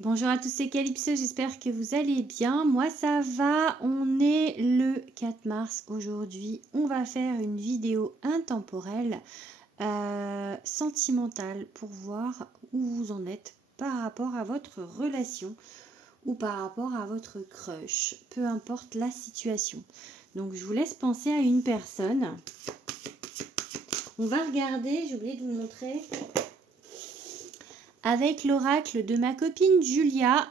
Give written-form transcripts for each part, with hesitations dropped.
Bonjour à tous, c'est Calypso, j'espère que vous allez bien. Moi ça va, on est le 4 mars aujourd'hui. On va faire une vidéo intemporelle, sentimentale, pour voir où vous en êtes par rapport à votre relation ou par rapport à votre crush, peu importe la situation. Donc je vous laisse penser à une personne. On va regarder, j'ai oublié de vous montrer, avec l'oracle de ma copine Julia,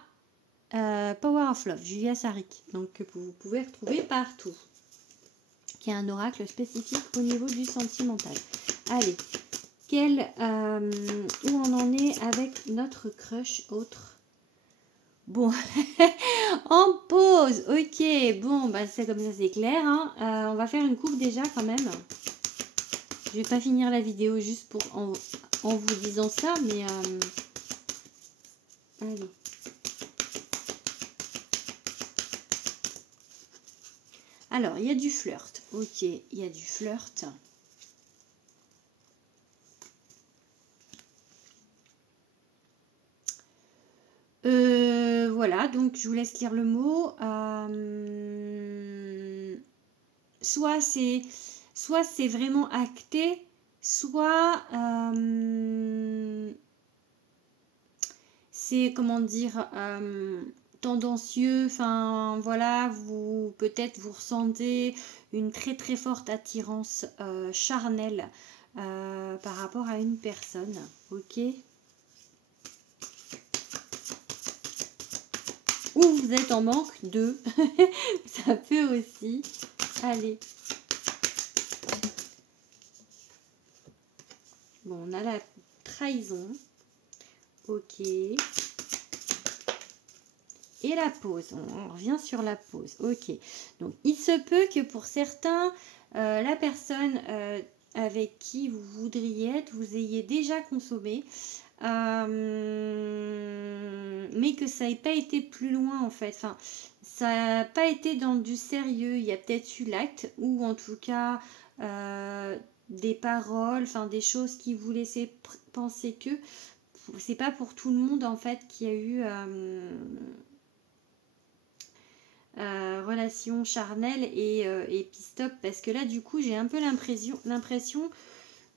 Power of Love, Julia Sarik, donc que vous pouvez retrouver partout, qui est un oracle spécifique au niveau du sentimental. Allez, où on en est avec notre crush autre? Bon, en pause, ok, bon, bah c'est comme ça, c'est clair, hein. On va faire une coupe déjà quand même. Je vais pas finir la vidéo juste pour en vous disant ça, mais allez. Alors, il y a du flirt. Ok, il y a du flirt. Voilà, donc je vous laisse lire le mot. Soit c'est vraiment acté, soit c'est, comment dire, tendancieux. Enfin voilà, peut-être vous ressentez une très très forte attirance charnelle par rapport à une personne. Ok, ou vous êtes en manque de ça peut aussi. Allez, bon, on a la trahison. Ok, et la pause, on revient sur la pause. Ok, donc il se peut que pour certains, la personne avec qui vous voudriez être, vous ayez déjà consommé, mais que ça n'ait pas été plus loin en fait. Enfin, ça n'a pas été dans du sérieux. Il y a peut-être eu l'acte, ou en tout cas des paroles, enfin des choses qui vous laissaient penser que c'est pas pour tout le monde en fait qu'il y a eu relation charnelle et puis stop, parce que là du coup j'ai un peu l'impression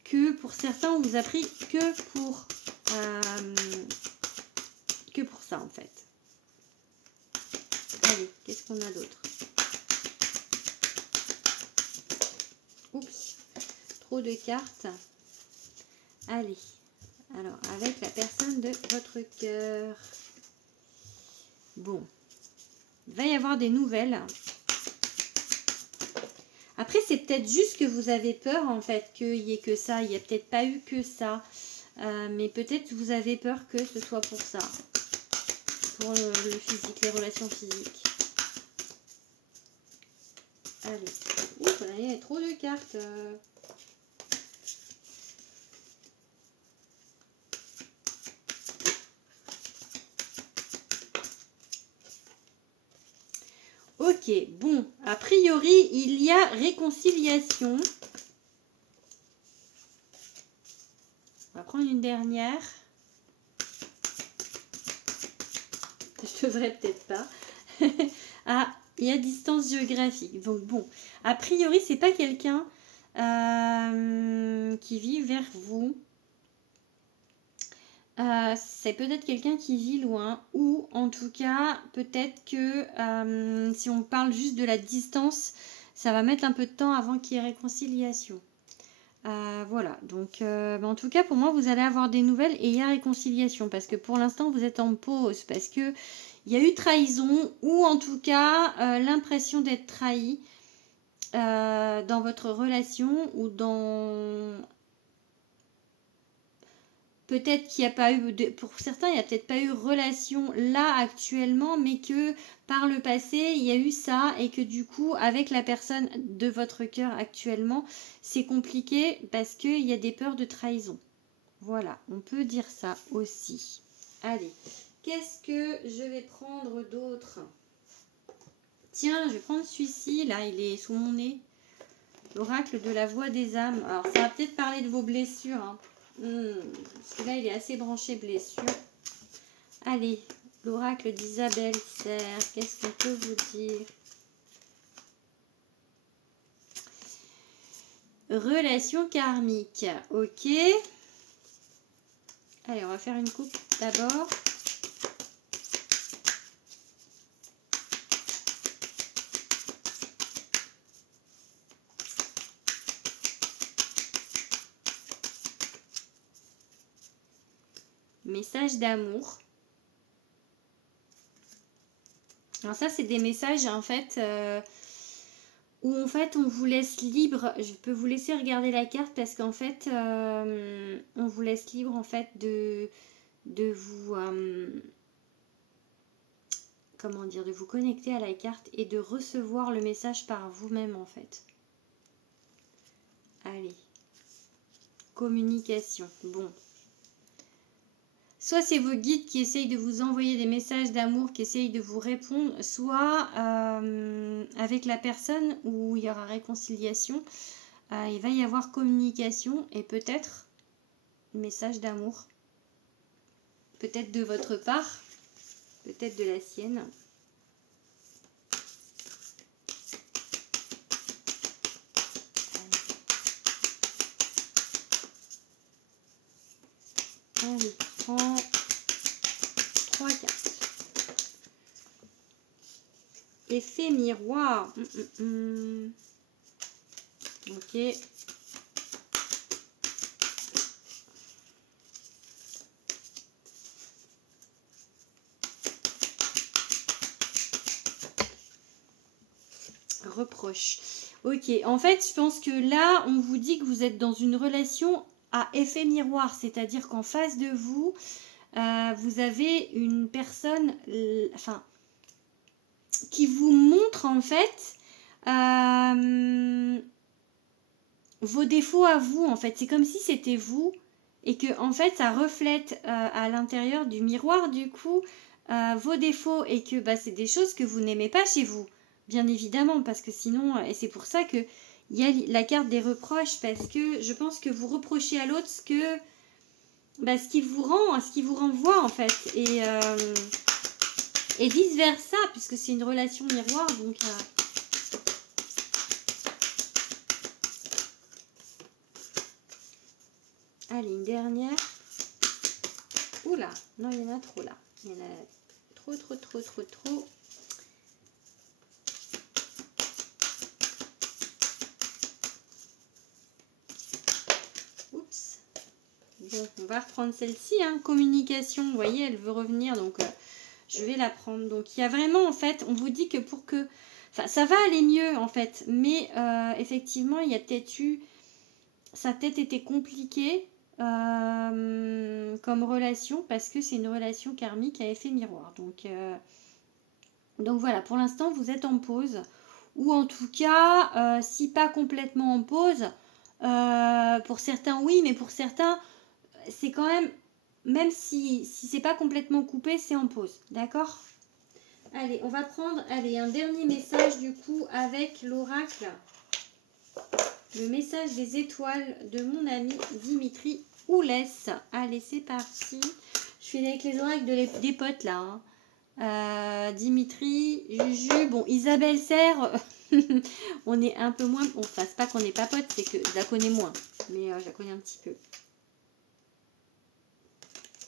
que pour certains on vous a pris que pour ça en fait. Allez, qu'est-ce qu'on a d'autre? Oups, trop de cartes. Allez, alors avec la personne de votre cœur. Bon, il va y avoir des nouvelles. Après, c'est peut-être juste que vous avez peur, en fait, qu'il n'y ait que ça. Il n'y a peut-être pas eu que ça. Mais peut-être que vous avez peur que ce soit pour ça. Pour le physique, les relations physiques. Allez. Ouh, il y a trop de cartes. Ok, bon. A priori, il y a réconciliation. On va prendre une dernière. Je devrais peut-être pas. Ah, il y a distance géographique. Donc bon, a priori, c'est pas quelqu'un qui vit vers vous. C'est peut-être quelqu'un qui vit loin, ou en tout cas, peut-être que si on parle juste de la distance, ça va mettre un peu de temps avant qu'il y ait réconciliation. Voilà, donc en tout cas pour moi vous allez avoir des nouvelles et il y a réconciliation, parce que pour l'instant vous êtes en pause, parce que il y a eu trahison, ou en tout cas l'impression d'être trahi dans votre relation, ou dans... Peut-être qu'il n'y a pas eu, pour certains, il n'y a peut-être pas eu relation là actuellement, mais que par le passé, il y a eu ça, et que du coup, avec la personne de votre cœur actuellement, c'est compliqué parce qu'il y a des peurs de trahison. Voilà, on peut dire ça aussi. Allez, qu'est-ce que je vais prendre d'autre? Tiens, je vais prendre celui-ci, là, il est sous mon nez. L'oracle de la voix des âmes. Alors, ça va peut-être parler de vos blessures, hein. Parce que là, il est assez branché blessure. Allez, L'oracle d'Isabelle Serre, qu'est-ce qu'on peut vous dire? Relation karmique, ok. Allez, on va faire une coupe d'abord. Message d'amour. Alors ça, c'est des messages en fait où en fait on vous laisse libre. Je peux vous laisser regarder la carte parce qu'en fait on vous laisse libre en fait de vous comment dire, de vous connecter à la carte et de recevoir le message par vous-même en fait. Allez, communication. Bon. Soit c'est vos guides qui essayent de vous envoyer des messages d'amour, qui essayent de vous répondre, soit avec la personne où il y aura réconciliation, il va y avoir communication et peut-être message d'amour. Peut-être de votre part, peut-être de la sienne. Allez, prends 3 cartes. Effet miroir. Ok. Reproche. Ok, en fait, je pense que là, on vous dit que vous êtes dans une relation à effet miroir, c'est-à-dire qu'en face de vous, vous avez une personne, enfin, qui vous montre en fait vos défauts à vous. En fait, c'est comme si c'était vous et que en fait, ça reflète à l'intérieur du miroir du coup vos défauts et que bah, c'est des choses que vous n'aimez pas chez vous. Bien évidemment, parce que sinon, et c'est pour ça que il y a la carte des reproches, parce que je pense que vous reprochez à l'autre ce qu'il vous renvoie en fait, et vice versa, puisque c'est une relation miroir, donc. Allez, une dernière. Oula, non, il y en a trop là. Il y en a trop. Oups. Bon, on va reprendre celle-ci, hein. Communication, vous voyez, elle veut revenir, donc je vais la prendre. Donc il y a vraiment, en fait, on vous dit que pour que... Enfin, ça va aller mieux, en fait, mais effectivement, il y a peut-être eu... Ça a peut-être été compliqué comme relation, parce que c'est une relation karmique à effet miroir. Donc voilà, pour l'instant, vous êtes en pause. Ou en tout cas, si pas complètement en pause, pour certains oui, mais pour certains, c'est quand même si c'est pas complètement coupé, c'est en pause. D'accord? Allez, on va prendre un dernier message du coup avec l'oracle. Le message des étoiles de mon ami Dimitri Oulès. Allez, c'est parti. Je suis avec les oracles des potes là. Dimitri, Juju, bon, Isabelle Serre, on est un peu moins, enfin, c'est pas qu'on n'est pas potes, c'est que je la connais moins, mais je la connais un petit peu.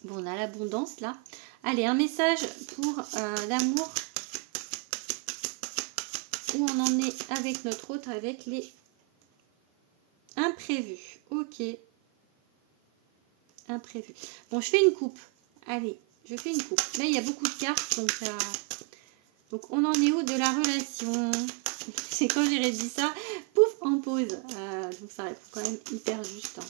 Bon, on a l'abondance là. Allez, un message pour l'amour. Où on en est avec notre autre, avec les imprévus. Ok. Imprévus. Bon, je fais une coupe. Allez, je fais une coupe. Là, il y a beaucoup de cartes, donc on en est où de la relation? C'est quand j'ai rédigé ça, pouf, en pause. Donc ça répond quand même hyper juste. Hein.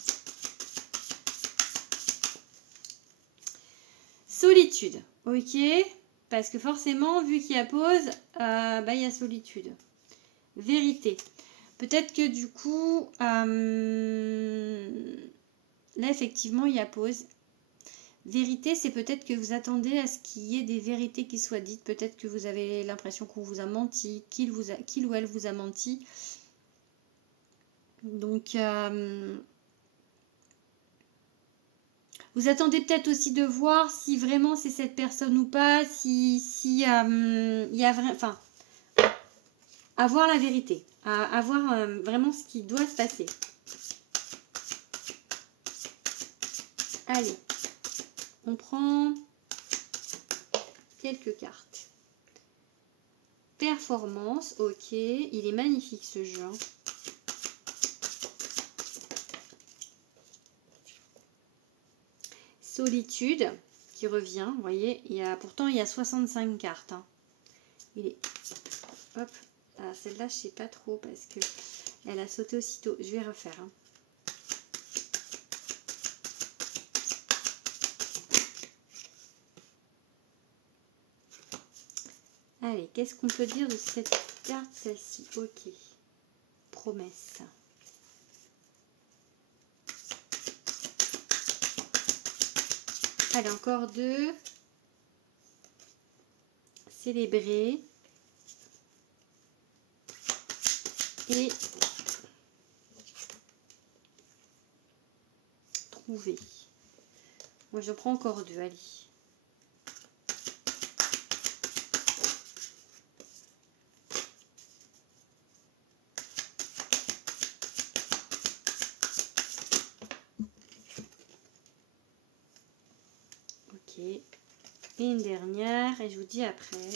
Solitude, ok. Parce que forcément, vu qu'il y a pause, il y a solitude. Vérité. Peut-être que du coup, là effectivement, il y a pause. Vérité, c'est peut-être que vous attendez à ce qu'il y ait des vérités qui soient dites. Peut-être que vous avez l'impression qu'on vous a menti, qu'il ou elle vous a menti. Donc, Vous attendez peut-être aussi de voir si vraiment c'est cette personne ou pas, si il y a vraiment... Enfin, à voir la vérité, à voir vraiment ce qui doit se passer. Allez, on prend quelques cartes. Performance, ok, il est magnifique ce jeu. Hein. Solitude qui revient, vous voyez, pourtant il y a 65 cartes. Hein. Il est... Hop, ah, celle-là je sais pas trop parce que elle a sauté aussitôt. Je vais refaire. Hein. Allez, qu'est-ce qu'on peut dire de cette carte, celle-ci? Ok, promesse. Allez, encore deux. Célébrer. Et trouver. Moi, je prends encore deux, allez. Ok. Et une dernière, et je vous dis après.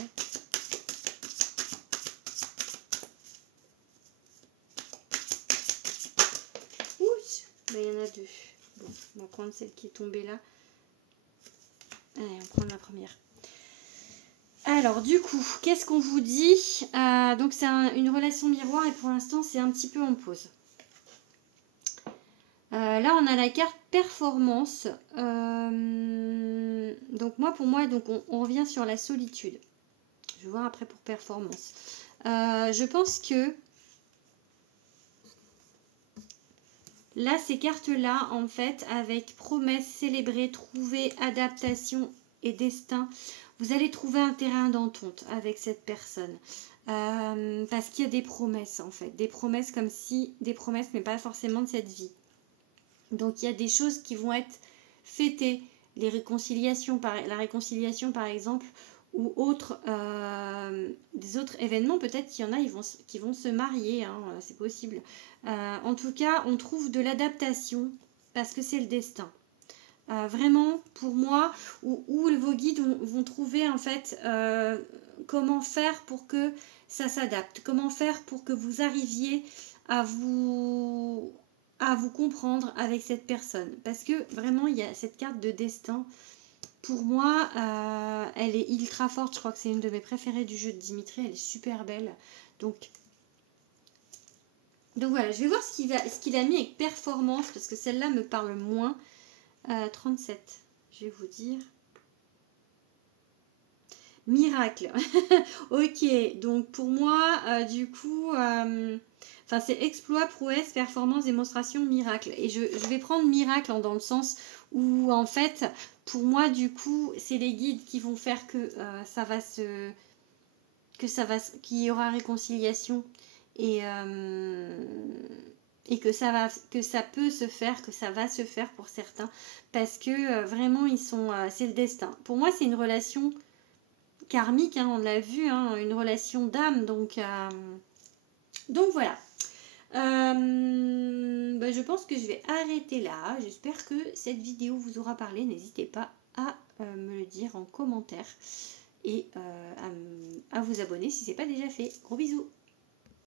Il y en a deux. Bon, on va prendre celle qui est tombée là. Allez, on prend la première. Alors, du coup, qu'est-ce qu'on vous dit? Donc, c'est une relation miroir et pour l'instant, c'est un petit peu en pause. Là, on a la carte performance. Donc, pour moi, donc, on revient sur la solitude. Je vais voir après pour performance. Je pense que là, ces cartes-là, en fait, avec promesse, célébrer, trouver, adaptation et destin, vous allez trouver un terrain d'entente avec cette personne. Parce qu'il y a des promesses, en fait. Des promesses comme si... Des promesses, mais pas forcément de cette vie. Donc, il y a des choses qui vont être fêtées. La réconciliation, par exemple, ou des autres événements. Peut-être qu'il y en a qui vont se marier, hein, c'est possible. En tout cas, on trouve de l'adaptation parce que c'est le destin. Vraiment, pour moi, où vos guides vont trouver en fait comment faire pour que ça s'adapte, comment faire pour que vous arriviez à vous comprendre avec cette personne. Parce que vraiment, il y a cette carte de destin. Pour moi, elle est ultra forte. Je crois que c'est une de mes préférées du jeu de Dimitri. Elle est super belle. Donc voilà, je vais voir ce qu'il a mis avec performance. Parce que celle-là me parle moins. 37, je vais vous dire. Miracle. Ok, donc pour moi, du coup, c'est exploit, prouesse, performance, démonstration, miracle. Et je vais prendre miracle dans le sens où, en fait, pour moi, du coup, c'est les guides qui vont faire que qu'il y aura réconciliation et que ça peut se faire, que ça va se faire pour certains, parce que vraiment c'est le destin. Pour moi, c'est une relation karmique, hein, on l'a vu, hein, une relation d'âme, donc voilà. Je pense que je vais arrêter là. J'espère que cette vidéo vous aura parlé. N'hésitez pas à me le dire en commentaire et à vous abonner si ce n'est pas déjà fait. Gros bisous.